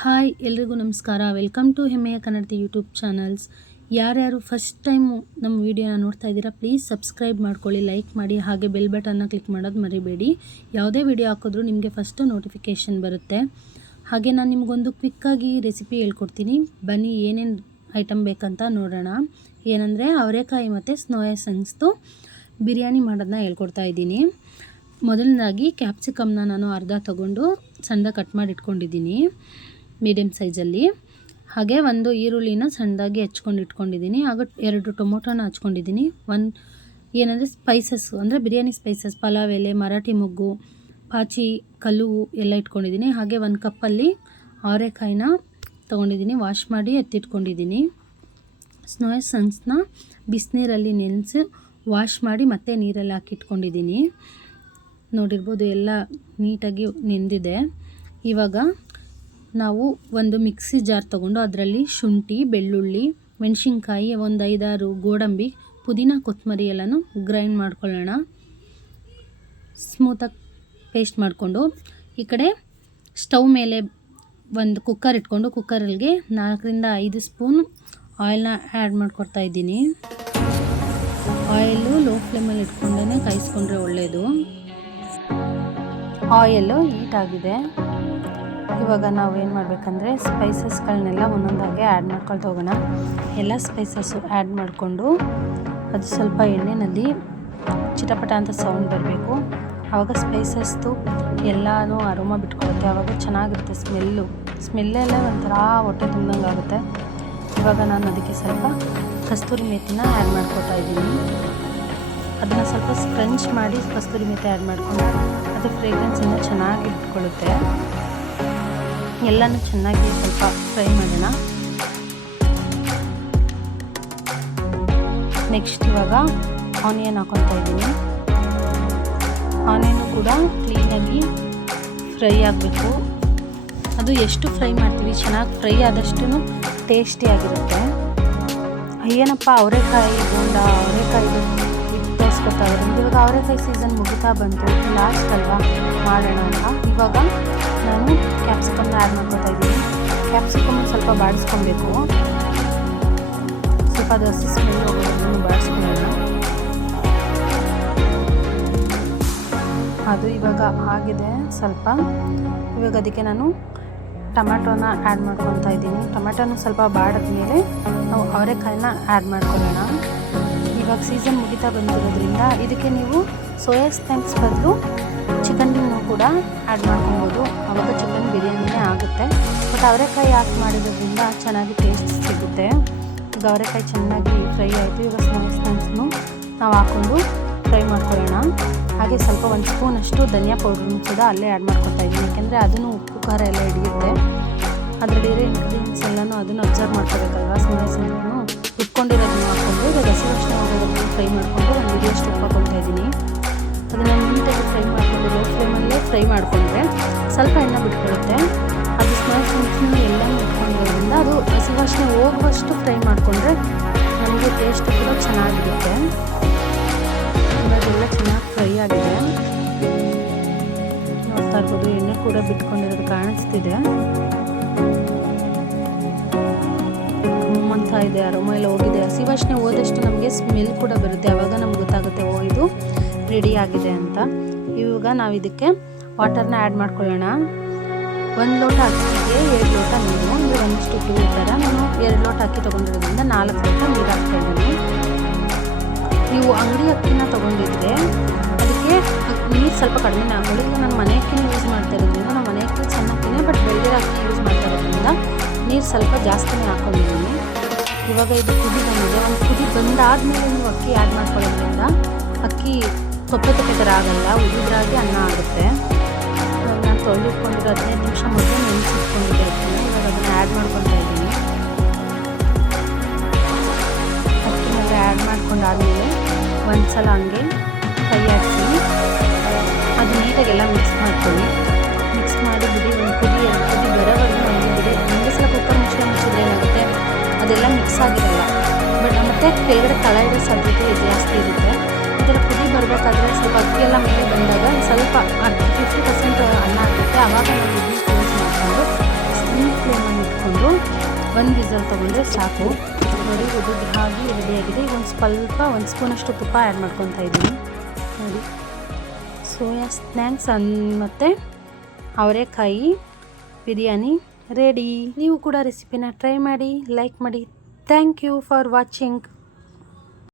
Hi ಎಲ್ರಿಗೂ ನಮಸ್ಕಾರ. Welcome to ಹೆಮ್ಮೆಯ ಕನ್ನಡತಿ ಯೂಟ್ಯೂಬ್ ಚಾನಲ್ಸ್. ಯಾರ್ಯಾರು ಫಸ್ಟ್ ಟೈಮು ನಮ್ಮ ವೀಡಿಯೋನ ನೋಡ್ತಾ ಇದ್ದೀರಾ, ಪ್ಲೀಸ್ ಸಬ್ಸ್ಕ್ರೈಬ್ ಮಾಡ್ಕೊಳ್ಳಿ, ಲೈಕ್ ಮಾಡಿ, ಹಾಗೆ ಬೆಲ್ ಬಟನ್ನ ಕ್ಲಿಕ್ ಮಾಡೋದು ಮರಿಬೇಡಿ. ಯಾವುದೇ ವಿಡಿಯೋ ಹಾಕಿದ್ರೂ ನಿಮಗೆ ಫಸ್ಟು ನೋಟಿಫಿಕೇಷನ್ ಬರುತ್ತೆ. ಹಾಗೆ ನಾನು ನಿಮಗೊಂದು ಕ್ವಿಕ್ಕಾಗಿ ರೆಸಿಪಿ ಹೇಳ್ಕೊಡ್ತೀನಿ. ಬನ್ನಿ ಏನೇನು ಐಟಮ್ ಬೇಕಂತ ನೋಡೋಣ. ಏನಂದರೆ ಅವರೆಕಾಯಿ ಮತ್ತು ಸೋಯಾ ಸನ್ಸ್ದು ಬಿರಿಯಾನಿ ಮಾಡೋದನ್ನ ಹೇಳ್ಕೊಡ್ತಾ ಇದ್ದೀನಿ. ಮೊದಲನೇದಾಗಿ ಕ್ಯಾಪ್ಸಿಕಮ್ನ ನಾನು ಅರ್ಧ ತೊಗೊಂಡು ಸಣ್ಣದಾಗಿ ಕಟ್ ಮಾಡಿ ಇಟ್ಕೊಂಡಿದ್ದೀನಿ ಮೀಡಿಯಮ್ ಸೈಜಲ್ಲಿ. ಹಾಗೆ ಒಂದು ಈರುಳ್ಳಿನ ಸಣ್ಣದಾಗಿ ಹೆಚ್ಕೊಂಡು ಇಟ್ಕೊಂಡಿದ್ದೀನಿ. ಆಗ 2 ಟೊಮೊಟೊನ ಹಚ್ಕೊಂಡಿದ್ದೀನಿ. ಏನಂದರೆ ಸ್ಪೈಸಸ್ ಅಂದರೆ ಬಿರಿಯಾನಿ ಸ್ಪೈಸಸ್, ಪಲಾವ್ ಎಲೆ, ಮರಾಠಿ ಮೊಗ್ಗು, ಪಾಚಿ, ಕಲ್ಲುವು ಎಲ್ಲ ಇಟ್ಕೊಂಡಿದ್ದೀನಿ. ಹಾಗೆ 1 ಕಪ್ಪಲ್ಲಿ ಅವರೆಕಾಯಿನ ತೊಗೊಂಡಿದ್ದೀನಿ, ವಾಶ್ ಮಾಡಿ ಎತ್ತಿಟ್ಕೊಂಡಿದ್ದೀನಿ. ಸೋಯಾ ಸನ್ಸ್ನ ಬಿಸಿನೀರಲ್ಲಿ ನೆನೆಸಿ ವಾಶ್ ಮಾಡಿ ಮತ್ತೆ ನೀರಲ್ಲಿ ಹಾಕಿಟ್ಕೊಂಡಿದ್ದೀನಿ. ನೋಡಿರ್ಬೋದು ಎಲ್ಲ ನೀಟಾಗಿ ನೆಂದಿದೆ. ಇವಾಗ ನಾವು ಒಂದು ಮಿಕ್ಸಿ ಜಾರ್ ತೊಗೊಂಡು ಅದರಲ್ಲಿ ಶುಂಠಿ, ಬೆಳ್ಳುಳ್ಳಿ, ಮೆಣಸಿನ್ಕಾಯಿ, ಒಂದು 5-6 ಗೋಡಂಬಿ, ಪುದೀನ, ಕೊತ್ತಂಬರಿ ಎಲ್ಲನೂ ಗ್ರೈಂಡ್ ಮಾಡ್ಕೊಳ್ಳೋಣ. ಸ್ಮೂತಾಗಿ ಪೇಸ್ಟ್ ಮಾಡಿಕೊಂಡು ಈ ಕಡೆ ಸ್ಟವ್ ಮೇಲೆ ಒಂದು ಕುಕ್ಕರ್ ಇಟ್ಕೊಂಡು ಕುಕ್ಕರಲ್ಲಿ 4-5 ಸ್ಪೂನ್ ಆಯಿಲ್ನ ಆ್ಯಡ್ ಮಾಡ್ಕೊಡ್ತಾ ಇದ್ದೀನಿ. ಆಯಿಲು ಲೋ ಫ್ಲೇಮಲ್ಲಿ ಇಟ್ಕೊಂಡೇ ಕಾಯಿಸ್ಕೊಂಡ್ರೆ ಒಳ್ಳೆಯದು. ಆಯಿಲು ಹೀಟಾಗಿದೆ. ಇವಾಗ ನಾವೇನು ಮಾಡಬೇಕಂದ್ರೆ ಸ್ಪೈಸಸ್ಗಳನ್ನೆಲ್ಲ ಒಂದೊಂದಾಗೆ ಆ್ಯಡ್ ಮಾಡ್ಕೊಳ್ತಾ ಹೋಗೋಣ. ಎಲ್ಲ ಸ್ಪೈಸಸ್ಸು ಆ್ಯಡ್ ಮಾಡಿಕೊಂಡು ಅದು ಸ್ವಲ್ಪ ಎಣ್ಣೆಯಲ್ಲಿ ಚಿಟಪಟ ಅಂತ ಸೌಂಡ್ ಬರಬೇಕು. ಆವಾಗ ಸ್ಪೈಸಸ್ದು ಎಲ್ಲನೂ ಅರೋಮ ಬಿಟ್ಕೊಳ್ಳುತ್ತೆ. ಆವಾಗ ಚೆನ್ನಾಗಿರುತ್ತೆ ಸ್ಮೆಲ್ಲೆಲ್ಲ ಒಂಥರ ಹೊಟ್ಟೆ ತುಂಬ್ದಂಗೆ ಆಗುತ್ತೆ. ಇವಾಗ ನಾನು ಅದಕ್ಕೆ ಸ್ವಲ್ಪ ಕಸ್ತೂರಿ ಮೇಥಿನ ಆ್ಯಡ್ ಮಾಡ್ಕೊತಾ ಇದ್ದೀನಿ. ಅದನ್ನು ಸ್ವಲ್ಪ ಸ್ಕ್ರಂಚ್ ಮಾಡಿ ಕಸ್ತೂರಿ ಮೇಥಿ ಆ್ಯಡ್ ಮಾಡಿಕೊಂಡು ಅದು ಫ್ರೇಗ್ರೆನ್ಸ್ ಇನ್ನೂ ಚೆನ್ನಾಗಿ ಬಿಟ್ಕೊಳ್ಳುತ್ತೆ. ಎಲ್ಲನೂ ಚೆನ್ನಾಗಿ ಸ್ವಲ್ಪ ಫ್ರೈ ಮಾಡೋಣ. ನೆಕ್ಸ್ಟ್ ಇವಾಗ ಆನಿಯನ್ ಹಾಕೊತಾ ಇದ್ದೀನಿ. ಆನಿಯನ್ ಕೂಡ ಕ್ಲೀನಾಗಿ ಫ್ರೈ ಆಗಬೇಕು. ಅದು ಎಷ್ಟು ಫ್ರೈ ಮಾಡ್ತೀವಿ ಚೆನ್ನಾಗಿ ಫ್ರೈ ಆದಷ್ಟು ಟೇಸ್ಟಿಯಾಗಿರುತ್ತೆ. ಏನಪ್ಪ ಅವರೆಕಾಯಿ ಬೋಂಡ, ಅವರೆಕಾಯಿ ತೋರಿಸ್ಕೊತಾ ಇರೋದು. ಇವಾಗ ಅವರೆಕಾಯಿ ಸೀಸನ್ ಮುಗಿತಾ ಬಂತು, ಲಾಸ್ಟ್ ಅಲ್ವಾ ಮಾಡೋಣ ಅಂತ. ಇವಾಗ ನಾನು ಕ್ಯಾಪ್ಸಿಕಮ್ನ ಆ್ಯಡ್ ಮಾಡ್ಕೊತಾ ಇದ್ದೀನಿ. ಕ್ಯಾಪ್ಸಿಕಮ್ ಸ್ವಲ್ಪ ಬಾಡಿಸ್ಕೊಬೇಕು. ಸ್ವಲ್ಪ ಅದು ಹಸಿ ಸ್ಮೆಲ್ ಹೋಗೋದನ್ನು ಬಾಡಿಸ್ಕೊಳ್ಳೋಣ. ಅದು ಇವಾಗ ಆಗಿದೆ ಸ್ವಲ್ಪ. ಇವಾಗ ಅದಕ್ಕೆ ನಾನು ಟೊಮ್ಯಾಟೋನ ಆ್ಯಡ್ ಮಾಡ್ಕೊತಾ ಇದ್ದೀನಿ. ಟೊಮ್ಯಾಟೋನ ಸ್ವಲ್ಪ ಬಾಡಿದ್ಮೇಲೆ ನಾವು ಅವರೆಕಾಯಿನ ಆ್ಯಡ್ ಮಾಡ್ಕೊಳ್ಳೋಣ. ಇವಾಗ ಸೀಸನ್ ಮುಗಿತಾ ಬಂದಿರೋದ್ರಿಂದ ಇದಕ್ಕೆ ನೀವು ಸೋಯಾ ಚಂಕ್ಸ್ ಬದಲು ಚಿಕನ್ನು ಕೂಡ ಆ್ಯಡ್ ಮಾಡ್ಕೊಬೋದು. ಆವಾಗ ಚಿಕನ್ ಬಿರಿಯಾನಿನೇ ಆಗುತ್ತೆ. ಬಟ್ ಅವರೆಕಾಯಿ ಹಾಕಿ ಮಾಡಿರೋದ್ರಿಂದ ಚೆನ್ನಾಗಿ ಟೇಸ್ಟ್ ಸಿಗುತ್ತೆ. ಈಗ ಅವರೆಕಾಯಿ ಚೆನ್ನಾಗಿ ಫ್ರೈ ಆಯಿತು. ಈಗ ಸೋಯಾ ಚಂಕ್ಸ್ನು ನಾವು ಹಾಕ್ಕೊಂಡು ಫ್ರೈ ಮಾಡ್ಕೊಳ್ಳೋಣ. ಹಾಗೆ ಸ್ವಲ್ಪ 1 ಸ್ಪೂನಷ್ಟು ಧನಿಯಾ ಪೌಡ್ರನ್ನು ಕೂಡ ಅಲ್ಲೇ ಆ್ಯಡ್ ಮಾಡ್ಕೊತಾ ಇದ್ದೀನಿ. ಯಾಕೆಂದರೆ ಅದನ್ನು ಉಪ್ಪು ಖಾರ ಎಲ್ಲ ಹಿಡಿಯುತ್ತೆ. ಅದರಲ್ಲಿರೋ ಇಂಗ್ರೀಡಿಯೆಂಟ್ಸ್ ಎಲ್ಲನೂ ಅದನ್ನು ಅಬ್ಸರ್ವ್ ಮಾಡ್ಕೋಬೇಕಲ್ವ. ಸೋಯಾ ಚಂಕ್ಸ್ನು ಉಟ್ಕೊಂಡಿರೋದನ್ನು ಹಾಕ್ಕೊಂಡು ಇವಾಗ ಹಸಿ ವಾಸನೆ ಹೋಗೋದನ್ನು ಫ್ರೈ ಮಾಡಿಕೊಂಡು ಒಂದು ಹಿಡಿಯಷ್ಟು ಉಪ್ಪು ಹಾಕ್ಕೊಳ್ತಾ ಇದ್ದೀನಿ. ಅದನ್ನು ನೀಟಾಗಿ ಫ್ರೈ ಮಾಡಿಕೊಂಡು ಲೋ ಫ್ಲೇಮಲ್ಲೇ ಫ್ರೈ ಮಾಡಿಕೊಂಡ್ರೆ ಸ್ವಲ್ಪ ಎಣ್ಣೆ ಬಿಟ್ಕೊಳ್ಳುತ್ತೆ. ಅದು ಸೋಯಾ ಚಂಕ್ಸ್ನ ಎಲ್ಲ ಇಟ್ಕೊಂಡಿರೋದ್ರಿಂದ ಅದು ಹಸಿ ವಾಸನೆ ಹೋಗುವಷ್ಟು ಫ್ರೈ ಮಾಡಿಕೊಂಡ್ರೆ ನಮಗೆ ಟೇಸ್ಟ್ ಕೂಡ ಚೆನ್ನಾಗಿರುತ್ತೆ. ಇವಾಗೆಲ್ಲ ಚೆನ್ನಾಗಿ ಫ್ರೈ ಆಗಿದೆ. ನೋಡ್ತಾ ಇರ್ಬೋದು ಎಣ್ಣೆ ಕೂಡ ಬಿಟ್ಕೊಂಡಿರೋದು ಕಾಣಿಸ್ತಿದೆ. ಅಂತ ಇದೆ, ಅರೋಮ ಎಲ್ಲ ಹೋಗಿದೆ. ಹಸಿ ವಾಸನೆ ಹೋದಷ್ಟು ನಮಗೆ ಸ್ಮೆಲ್ ಕೂಡ ಬರುತ್ತೆ. ಆವಾಗ ನಮ್ಗೆ ಗೊತ್ತಾಗುತ್ತೆ ಓ ಇದು ರೆಡಿ ಆಗಿದೆ ಅಂತ. ಇವಾಗ ನಾವು ಇದಕ್ಕೆ ವಾಟರ್ನ ಆ್ಯಡ್ ಮಾಡ್ಕೊಳ್ಳೋಣ. 1 ಲೋಟ ಅಕ್ಕಿಗೆ 2 ಲೋಟ ನೀರು, ಅಂದರೆ 1:2 ಈ ಥರ. ನಾನು 2 ಲೋಟ ಅಕ್ಕಿ ತೊಗೊಂಡಿರೋದ್ರಿಂದ 4 ಲೋಟ ನೀರು ಹಾಕ್ತಾಯಿದ್ದೀನಿ. ನೀವು ಅಂಗಡಿ ಅಕ್ಕಿನ ತೊಗೊಂಡಿದ್ರೆ ಅದಕ್ಕೆ ನೀರು ಸ್ವಲ್ಪ ಕಡಿಮೆ ಹಾಕೊಳ್ಳಿ. ಈಗ ನಾನು ಮನೆ ಅಕ್ಕಿನ ಯೂಸ್ ಮಾಡ್ತಾ ಇರೋದ್ರಿಂದ ನಾನು ಮನೆ ಅಕ್ಕಿ ಸಣ್ಣ ಅಕ್ಕಿನೇ, ಬಟ್ ಬೆಳೆದಿರೋ ಅಕ್ಕಿ ಯೂಸ್ ಮಾಡ್ತಾ ಇರೋದ್ರಿಂದ ನೀರು ಸ್ವಲ್ಪ ಜಾಸ್ತಿನೇ ಹಾಕ್ಕೊಂಡಿದ್ದೀನಿ. ಇವಾಗ ಇದು ಕುದಿ ಬಂದಿದೆ. ಒಂದು ಕುದಿ ಬಂದಾದಮೇಲೆ ನೀವು ಅಕ್ಕಿ ಆ್ಯಡ್ ಮಾಡ್ಕೊಳ್ಳೋದ್ರಿಂದ ಅಕ್ಕಿ ತೊಪ್ಪೆ ಥರ ಆಗಲ್ಲ, ಉದುರಾಗಿ ಅನ್ನ ಆಗುತ್ತೆ. ಇವಾಗ ನಾನು ತೊಳೆದಿಟ್ಕೊಂಡಿರೋ 15 ನಿಮಿಷ ಮೊದಲು ನೆನೆಸಿಟ್ಕೊಂಡಿದ್ದೆ ಅಕ್ಕಿನ. ಇವಾಗ ಅದನ್ನು ಆ್ಯಡ್ ಮಾಡ್ಕೊತಾ ಇದ್ದೀನಿ. ಅಕ್ಕಿ ಮೇಲೆ ಆ್ಯಡ್ ಮಾಡ್ಕೊಂಡಾದಮೇಲೆ ಒಂದು ಸಲ ಹಂಗೆ ಕೈ ಹಾಕಿ ಅದು ನೀಟಾಗೆಲ್ಲ ಮಿಕ್ಸ್ ಮಾಡ್ಕೊಳ್ಳಿ. ಮಿಕ್ಸ್ ಮಾಡಿ ಬಿಡಿ. ಒಂದು ಕುದಿ 2 ಕುದಿ ಬರೋವರೆಗೂ ಬಿಡಿ. ಒಂದು ಸಲ ಕುಕ್ಕರ್ ಮುಚ್ಚಿದ್ರೆ ಏನಾಗುತ್ತೆ, ಅದೆಲ್ಲ ಮಿಕ್ಸ್ ಆಗಿರಲ್ಲ. ಬಟ್ ಮತ್ತು ಕೆಳಗಡೆ ತಳ ಇರೋ ಸಾಧ್ಯತೆ ಜಾಸ್ತಿ ಇರುತ್ತೆ. ಈ ಥರ ಕುದಿ ಬರಬೇಕಾದ್ರೆ ಸ್ವಲ್ಪ ಅಕ್ಕಿ ಎಲ್ಲ ಮೇಲೆ ಬಂದಾಗ ಸ್ವಲ್ಪ 50% ಅನ್ನ ಆಗುತ್ತೆ. ಆವಾಗ ನಾವು ಇದನ್ನು ಕ್ಲೋಸ್ ಮಾಡಿಕೊಂಡು ಒಂದು ವಿಸಲ್ ತೊಗೊಂಡ್ರೆ ಸಾಕು. ನೋಡಿ ಉದುರಾಗಿ ರೆಡಿಯಾಗಿದೆ. ಒಂದು ಸ್ಪೂನಷ್ಟು ತುಪ್ಪ ಆ್ಯಡ್ ಮಾಡ್ಕೊತಾ ಇದ್ದೀನಿ. ನೋಡಿ ಸೋಯಾ ಸ್ನ್ಯಾಕ್ಸ್ ಮತ್ತು ಅವರೆಕಾಯಿ ಬಿರಿಯಾನಿ ರೆಡಿ. ನೀವು ಕೂಡ ರೆಸಿಪಿನ ಟ್ರೈ ಮಾಡಿ, ಲೈಕ್ ಮಾಡಿ. Thank you for watching.